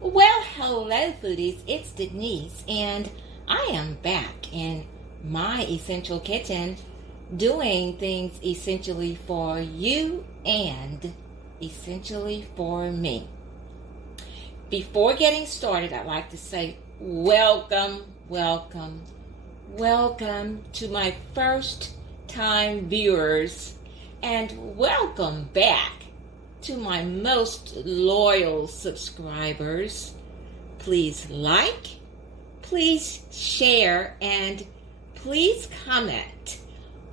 Well, hello, foodies. It's Denise, and I am back in my essential kitchen doing things essentially for you and essentially for me. Before getting started, I'd like to say welcome to my first time viewers, and welcome back to my most loyal subscribers. Please like, please share, and please comment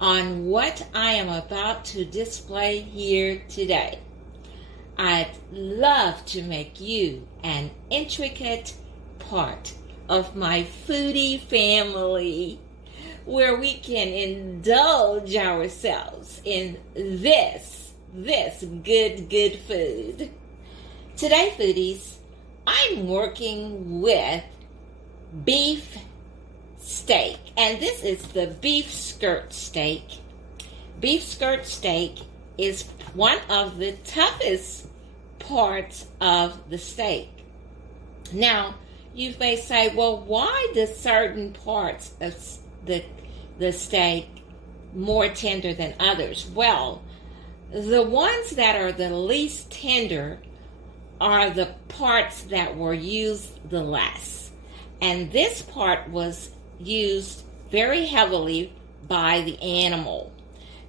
on what I am about to display here today. I'd love to make you an intricate part of my foodie family, where we can indulge ourselves in this good food. Today, foodies, I'm working with beef steak, and this is the beef skirt steak. Beef skirt steak is one of the toughest parts of the steak. Now, you may say, well, why do certain parts of the steak more tender than others? Well, the ones that are the least tender are the parts that were used the less. And this part was used very heavily by the animal.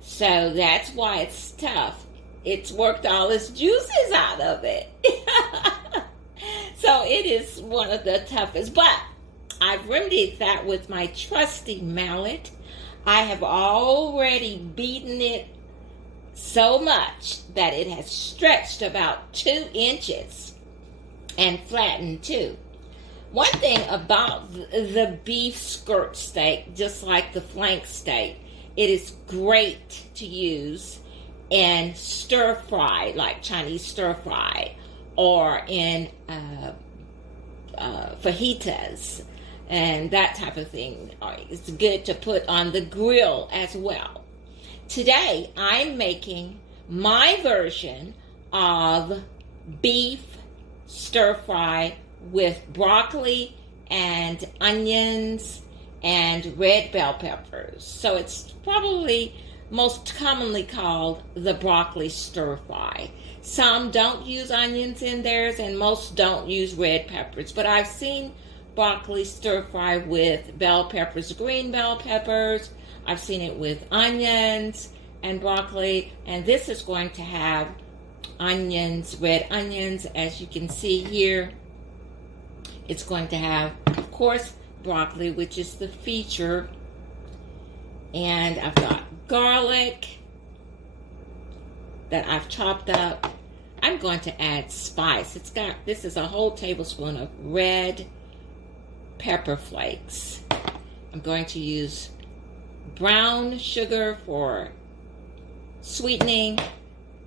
So that's why it's tough. It's worked all its juices out of it. So it is one of the toughest. But I've remedied that with my trusty mallet. I have already beaten it so much that it has stretched about 2 inches and flattened too. One thing about the beef skirt steak, just like the flank steak, it is great to use in stir fry, like Chinese stir fry, or in fajitas and that type of thing. It's good to put on the grill as well. Today, I'm making my version of beef stir fry with broccoli and onions and red bell peppers. So it's probably most commonly called the broccoli stir fry. Some don't use onions in theirs, and most don't use red peppers. But I've seen broccoli stir fry with bell peppers, green bell peppers. I've seen it with onions and broccoli, and this is going to have onions, red onions, as you can see here. It's going to have, of course, broccoli, which is the feature, and I've got garlic that I've chopped up. I'm going to add spice. This is a whole tablespoon of red pepper flakes. I'm going to use brown sugar for sweetening.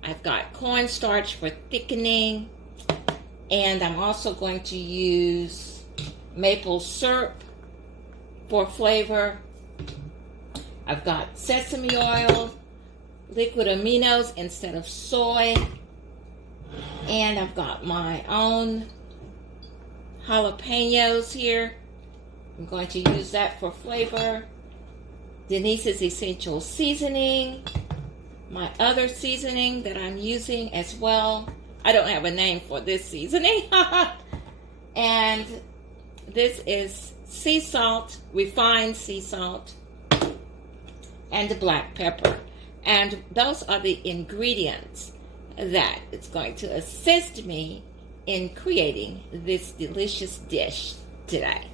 I've got cornstarch for thickening, and I'm also going to use maple syrup for flavor. I've got sesame oil, liquid aminos instead of soy, and I've got my own jalapenos here. I'm going to use that for flavor. DeNise's essential seasoning, my other seasoning that I'm using as well. I don't have a name for this seasoning. And this is sea salt, refined sea salt, and black pepper. And those are the ingredients that is going to assist me in creating this delicious dish today.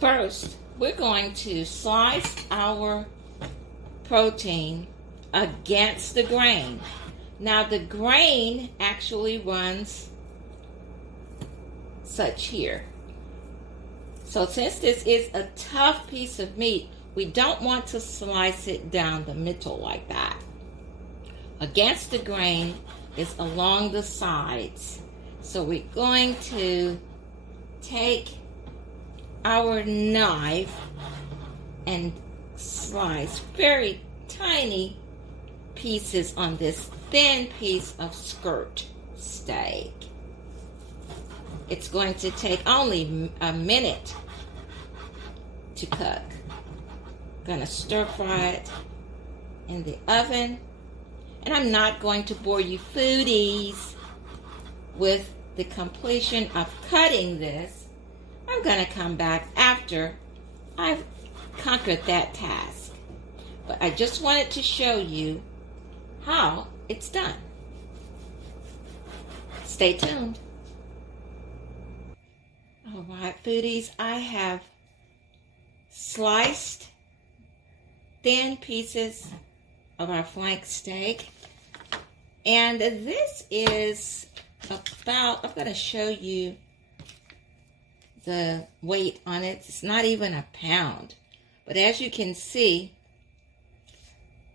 First, we're going to slice our protein against the grain. Now, the grain actually runs such here. So since this is a tough piece of meat, we don't want to slice it down the middle like that. Against the grain is along the sides. So we're going to take our knife and slice very tiny pieces on this thin piece of skirt steak. It's going to take only a minute to cook. Going to stir fry it in the oven. And I'm not going to bore you foodies with the completion of cutting this. I'm going to come back after I've conquered that task. But I just wanted to show you how it's done. Stay tuned. All right, foodies, I have sliced thin pieces of our flank steak. And this is about, I'm going to show you the weight on it. It's not even a pound. But as you can see,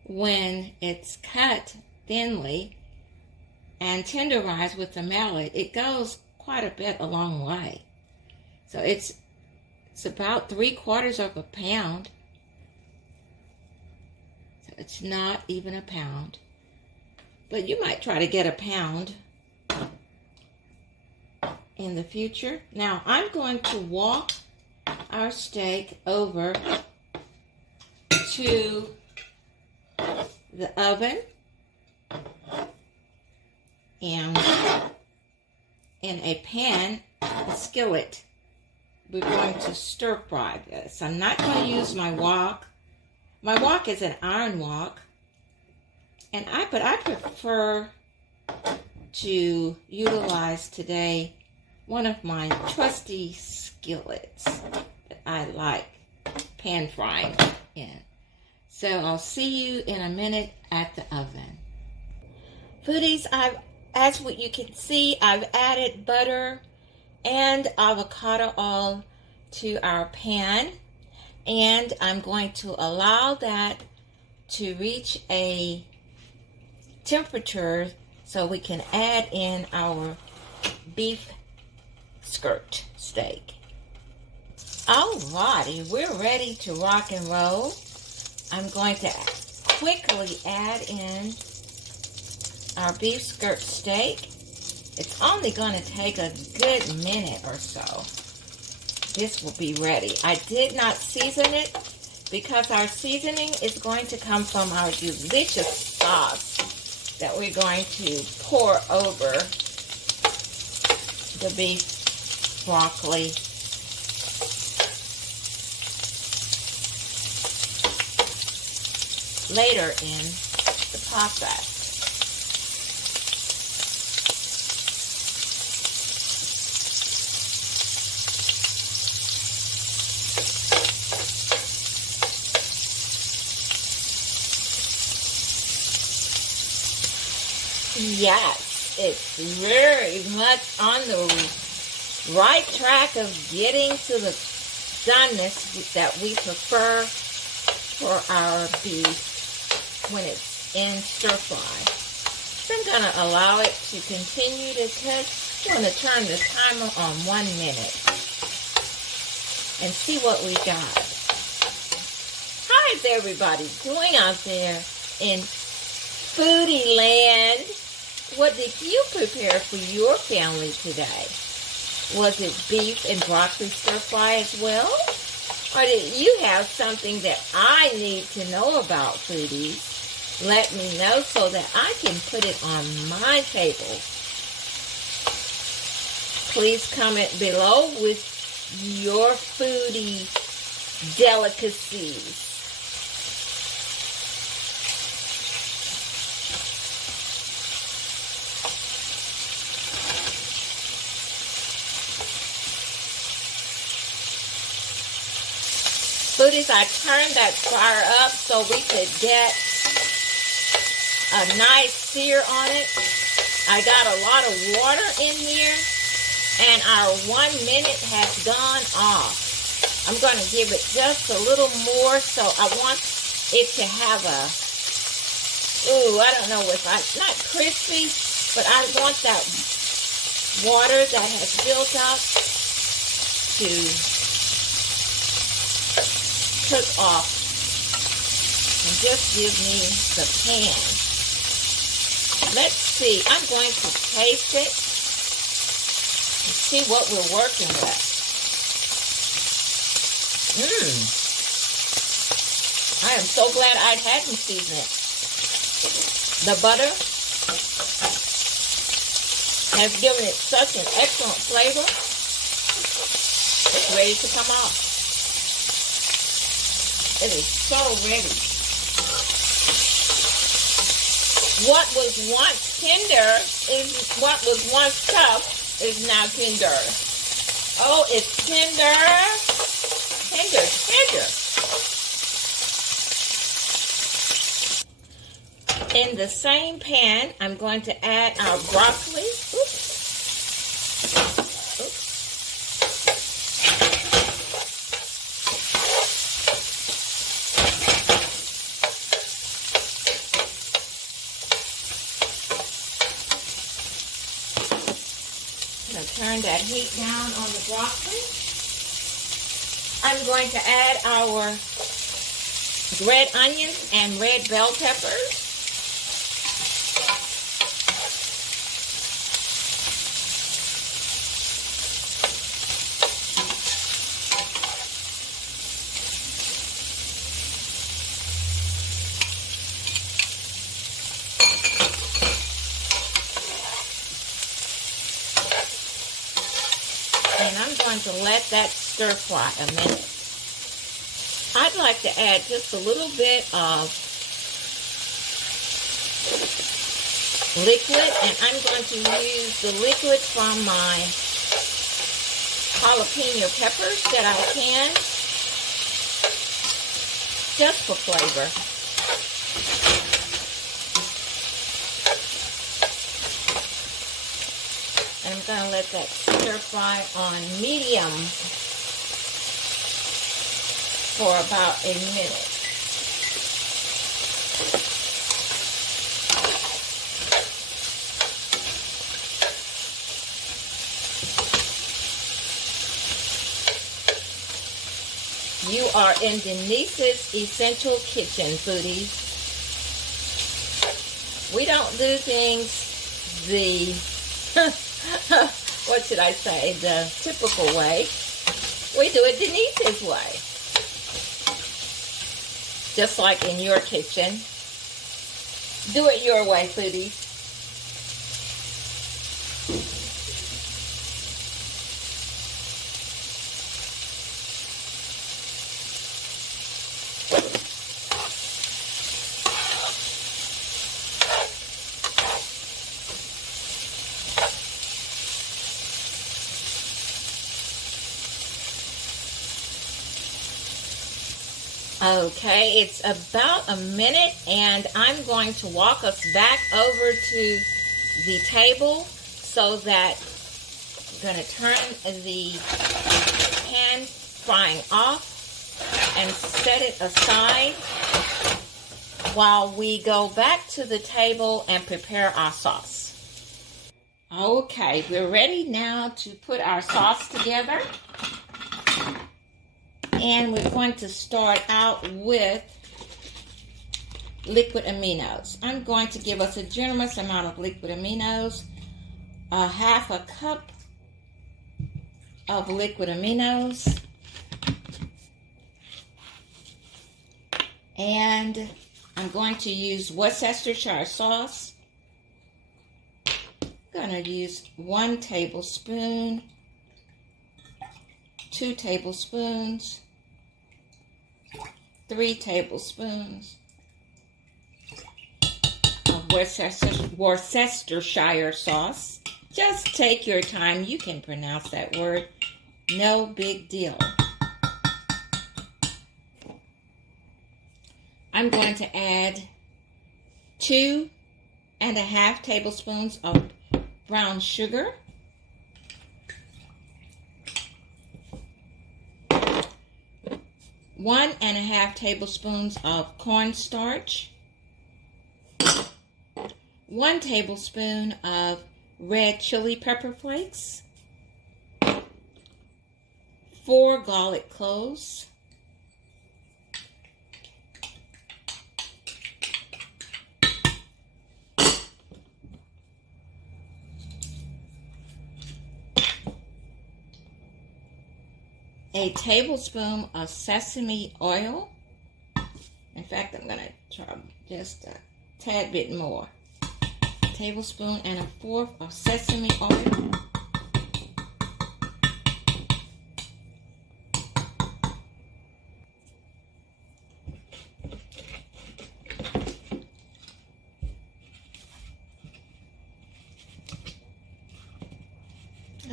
when it's cut thinly and tenderized with the mallet, it goes quite a bit a long way. So it's about 3/4 of a pound. So it's not even a pound. But you might try to get a pound in the future. Now I'm going to walk our steak over to the oven, and in a pan, a skillet, we're going to stir fry this. I'm not going to use my wok. My wok is an iron wok, but I prefer to utilize today one of my trusty skillets that I like pan frying in. So I'll see you in a minute at the oven. Foodies, as what you can see, I've added butter and avocado oil to our pan, and I'm going to allow that to reach a temperature so we can add in our beef skirt steak. Alrighty, we're ready to rock and roll. I'm going to quickly add in our beef skirt steak. It's only going to take a good minute or so. This will be ready. I did not season it because our seasoning is going to come from our delicious sauce that we're going to pour over the beef broccoli. Later in the process. Yes, it's very much on the right track of getting to the doneness that we prefer for our beef when it's in stir fry. So I'm going to allow it to continue to cook. I'm going to turn the timer on 1 minute and see what we got. How's everybody doing out there in foodie land? What did you prepare for your family today? Was it beef and broccoli stir fry as well? Or did you have something that I need to know about, foodies? Let me know so that I can put it on my table. Please comment below with your foodie delicacies. Foodies, I turned that fire up so we could get a nice sear on it. I got a lot of water in here, and our 1 minute has gone off. I'm going to give it just a little more, so I want it to have a, I don't know if not crispy, but I want that water that has built up to cook off and just give me the pan. Let's see. I'm going to taste it. See what we're working with. I am so glad I hadn't seasoned it. The butter has given it such an excellent flavor. It's ready to come off. It is so ready. What was once tender what was once tough is now tender. Oh, it's tender. Tender, tender. In the same pan, I'm going to add our broccoli. Oops. I'm going to turn that heat down on the broccoli. I'm going to add our red onions and red bell peppers. And I'm going to let that stir fry a minute. I'd like to add just a little bit of liquid, and I'm going to use the liquid from my jalapeno peppers that I canned, just for flavor. And I'm going to let that stir fry on medium for about a minute. You are in DeNise's Essential Kitchen, foodies. We don't do things the what should I say, the typical way. We do it DeNise's way. Just like in your kitchen. Do it your way, foodies. Okay, it's about a minute, and I'm going to walk us back over to the table so that I'm going to turn the pan frying off and set it aside while we go back to the table and prepare our sauce. Okay, we're ready now to put our sauce together. And we're going to start out with liquid aminos. I'm going to give us a generous amount of liquid aminos, a half a cup of liquid aminos, and I'm going to use Worcestershire sauce. I'm going to use 1 tablespoon, 2 tablespoons, 3 tablespoons of Worcestershire sauce. Just take your time. You can pronounce that word. No big deal. I'm going to add 2.5 tablespoons of brown sugar. 1.5 tablespoons of cornstarch, 1 tablespoon of red chili pepper flakes, 4 garlic cloves, 1 a tablespoon of sesame oil. In fact, I'm going to try just a tad bit more. A tablespoon and a fourth of sesame oil.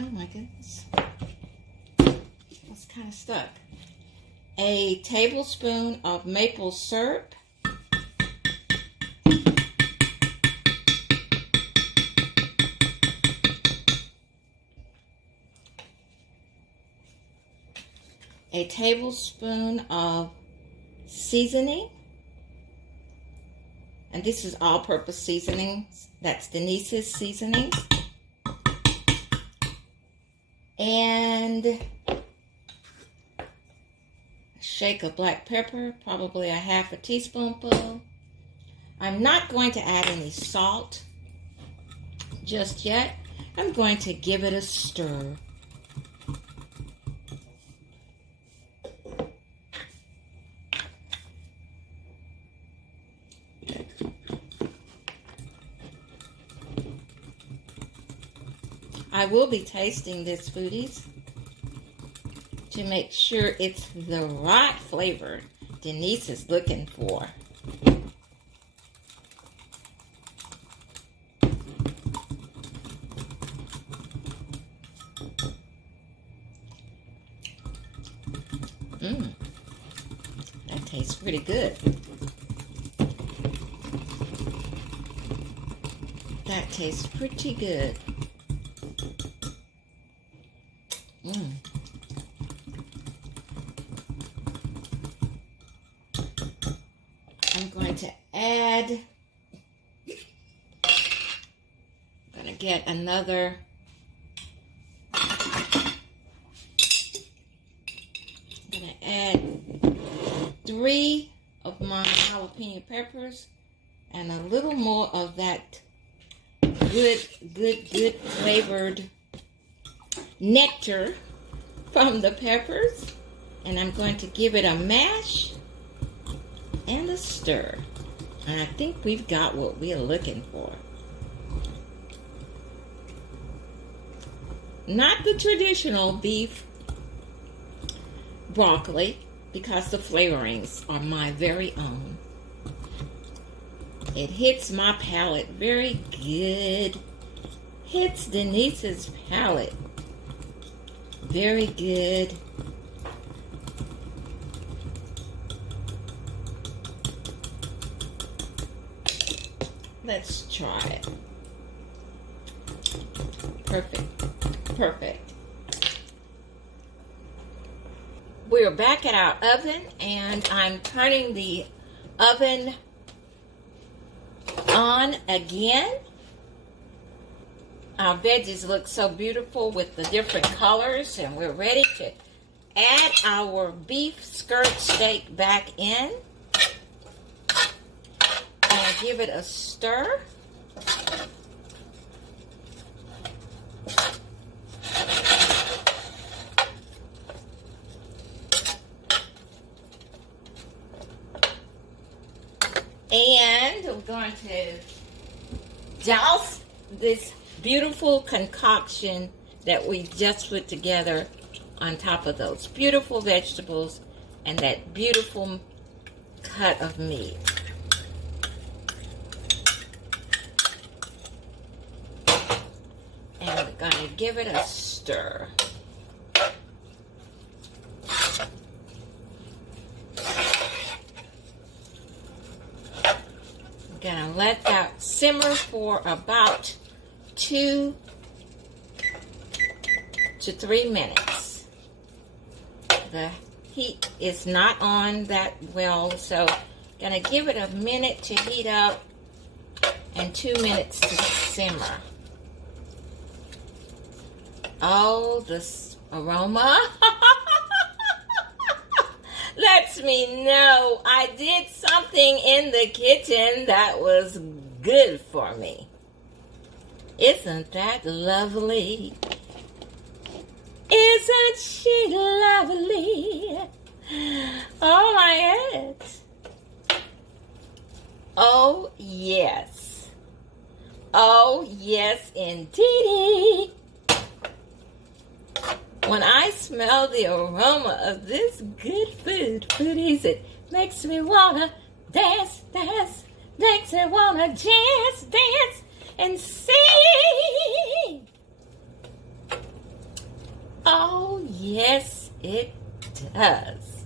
Oh my goodness. It's kind of stuck. A tablespoon of maple syrup. A tablespoon of seasoning. And this is all-purpose seasoning. That's DeNise's seasoning. And a shake of black pepper, probably a half a teaspoonful. I'm not going to add any salt just yet. I'm going to give it a stir. I will be tasting this, foodies, to make sure it's the right flavor DeNise is looking for. That tastes pretty good. That tastes pretty good. I'm going to add, I'm going to get another add 3 of my jalapeno peppers and a little more of that good flavored nectar from the peppers, and I'm going to give it a mash and a stir. And I think we've got what we're looking for. Not the traditional beef broccoli, because the flavorings are my very own. It hits my palate very good. Hits DeNise's palate very good. Let's try it. Perfect. We're back at our oven, and I'm turning the oven on again. Our veggies look so beautiful with the different colors, and we're ready to add our beef skirt steak back in and give it a stir. And we're going to douse this beautiful concoction that we just put together on top of those beautiful vegetables and that beautiful cut of meat. And we're going to give it a stir. Gonna let that simmer for about 2 to 3 minutes. The heat is not on that well, so gonna give it a minute to heat up and 2 minutes to simmer. Oh, this aroma lets me know I did something in the kitchen that was good for me. Isn't that lovely? Isn't she lovely? Oh my God. Oh yes. Oh yes indeed. When I smell the aroma of this good foodies, it makes me wanna dance, dance, makes me wanna dance, dance, and sing. Oh yes, it does.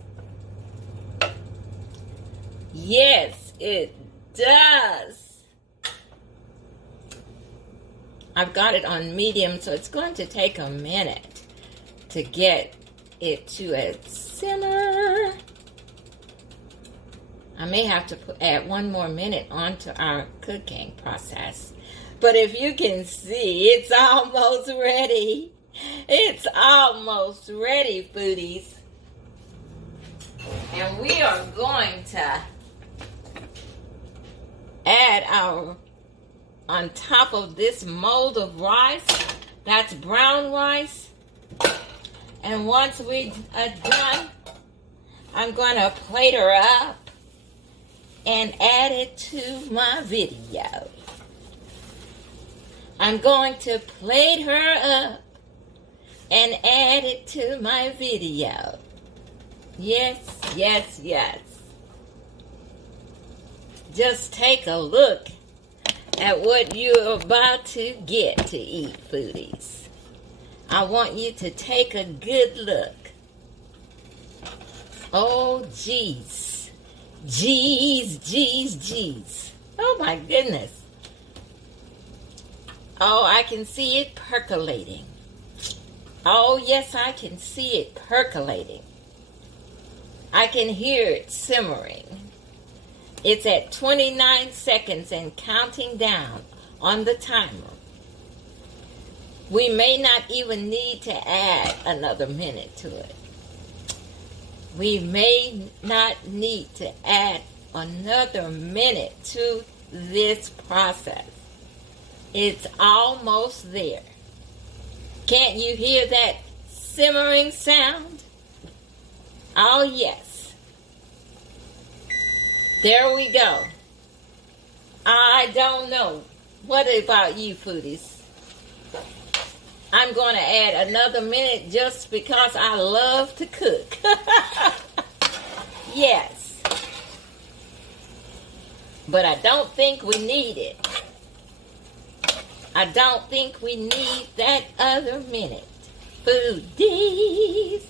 Yes, it does. I've got it on medium, so it's going to take a minute to get it to a simmer. I may have to add 1 more minute onto our cooking process. But if you can see, it's almost ready. It's almost ready, foodies. And we are going to add on top of this mold of rice, that's brown rice. And once we are done, I'm going to plate her up and add it to my video. I'm going to plate her up and add it to my video. Yes, yes, yes. Just take a look at what you're about to get to eat, foodies. I want you to take a good look. Oh, geez. Geez, geez, geez. Oh, my goodness. Oh, I can see it percolating. Oh, yes, I can see it percolating. I can hear it simmering. It's at 29 seconds and counting down on the timer. We may not even need to add another minute to it. We may not need to add another minute to this process. It's almost there. Can't you hear that simmering sound? Oh, yes. There we go. I don't know. What about you, foodies? I'm going to add another minute just because I love to cook. Yes. But I don't think we need it. I don't think we need that other minute. Foodies.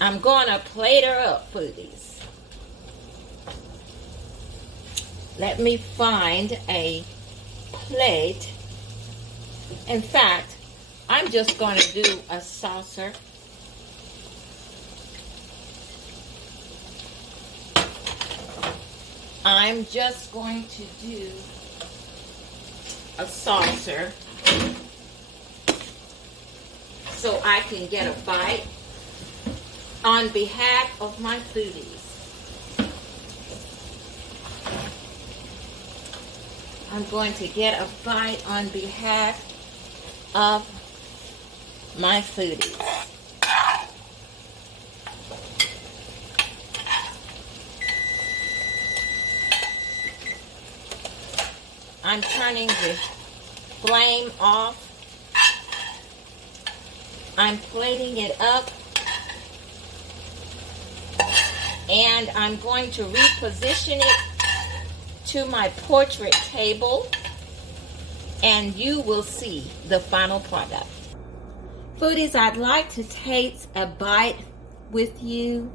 I'm going to plate her up, foodies. Let me find a plate. In fact, I'm just going to do a saucer. I'm just going to do a saucer so I can get a bite on behalf of my foodies. I'm going to get a bite on behalf of my foodies. I'm turning the flame off. I'm plating it up. And I'm going to reposition it to my portrait table. And you will see the final product. Foodies, I'd like to take a bite with you.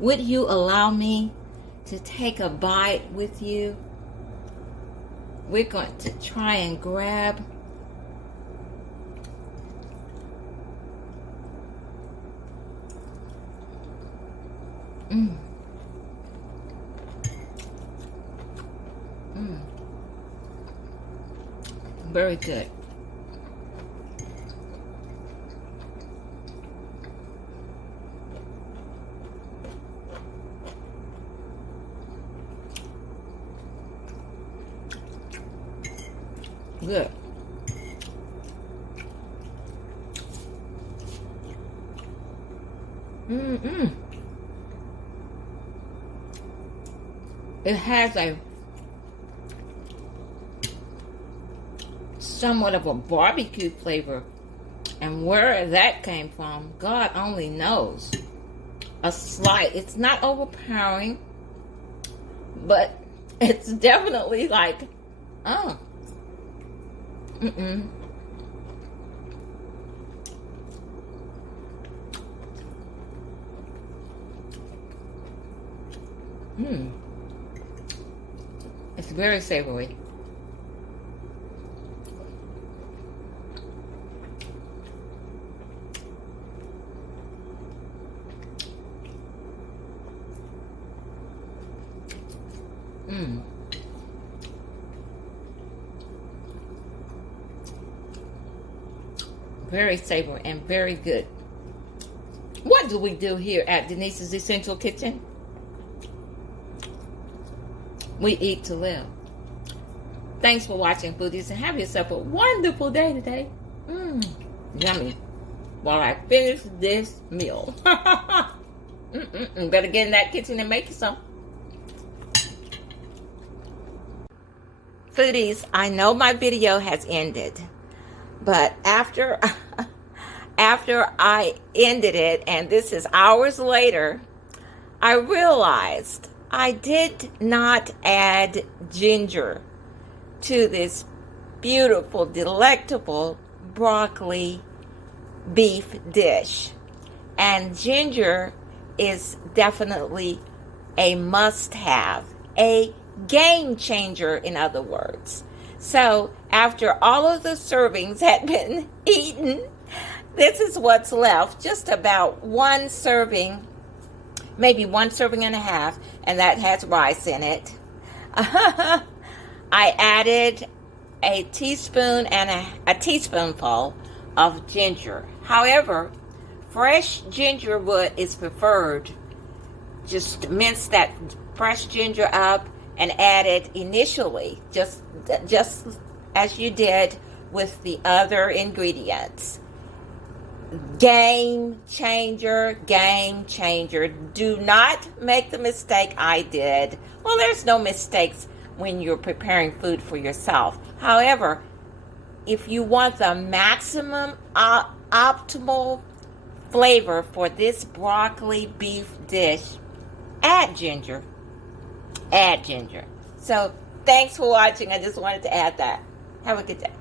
Would you allow me to take a bite with you? We're going to try and grab Very good. Good. Mm-mm. It has a somewhat of a barbecue flavor. And where that came from, God only knows. A slight, it's not overpowering, but it's definitely like, oh. Mm-mm. It's very savory. Very savory and very good. What do we do here at DeNise's Essential Kitchen? We eat to live. Thanks for watching, foodies, and have yourself a wonderful day today. Yummy. While I finish this meal. Better get in that kitchen and make you some. Foodies, I know my video has ended, but after I ended it, and this is hours later, I realized I did not add ginger to this beautiful, delectable broccoli beef dish. And ginger is definitely a must-have, a game changer, in other words. So after all of the servings had been eaten, this is what's left, just about one serving, maybe 1 serving and a half, and that has rice in it. I added a teaspoon and a teaspoonful of ginger. However, fresh ginger wood is preferred. Just mince that fresh ginger up and add it initially, just as you did with the other ingredients. Game changer, game changer. Do not make the mistake I did. Well, there's no mistakes when you're preparing food for yourself. However, if you want the maximum optimal flavor for this broccoli beef dish, add ginger. Add ginger. So, thanks for watching. I just wanted to add that. Have a good day.